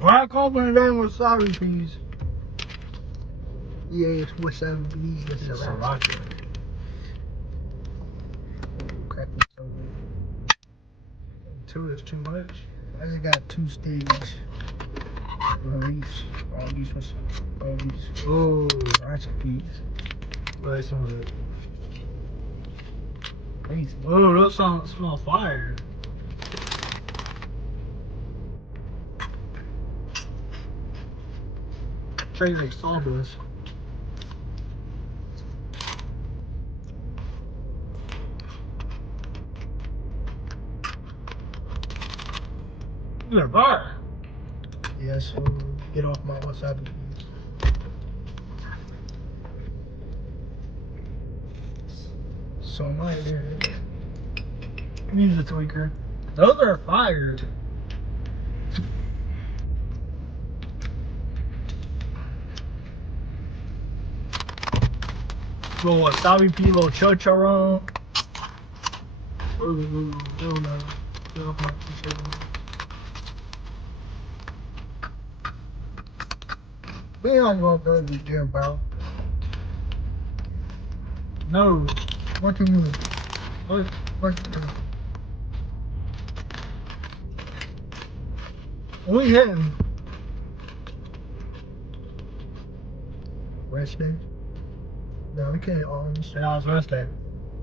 Why calling it wasabi peas? Yeah, it's wasabi peas. That's It's sriracha. sriracha. Crack me so good. Two is too much. I just got 2 sticks. All these Oh, recipes. wait, some of it. Crazy. Whoa, those smell fire. Tastes like sawdust. They're fire. Yeah, so get off my wasabi peas. So my Use a tweaker. Those are fire. Little wasabi pea, little chicharron. Ooh, hell no. Get off my t-shirt. we don't go to the gym, bro. No. What you mean? What? What? We hitting. Rest day? No, we can't hit arms. Yeah, I was rest day.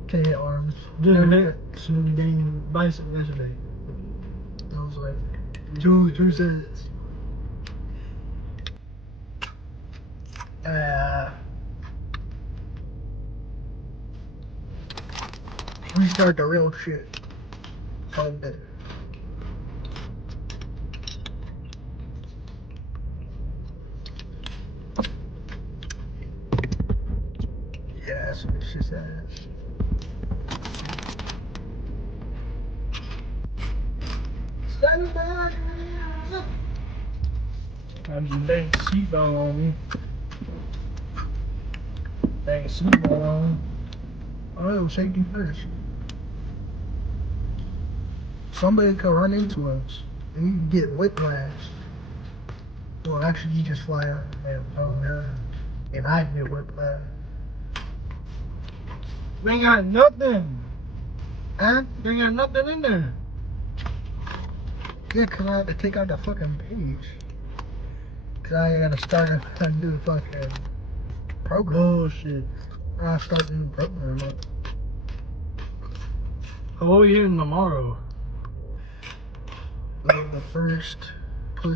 Can't hit arms. Just hit some game bicep yesterday. I was like, Two sets. we start the real shit. Called it. Yeah, that's what she said. Stand back. I just laid the seatbelt on me. Dang seatbelt on. Oh, safety first. Somebody could run into us and you can get whiplash. Well, actually, you just fly out and and I get whiplash. We ain't got nothing. Huh? We ain't got nothing in there. Yeah, cause I had to take out the fucking page. Cause I gotta start a new fucking program. Bullshit. I start a new program up. What are we hitting tomorrow? Like the first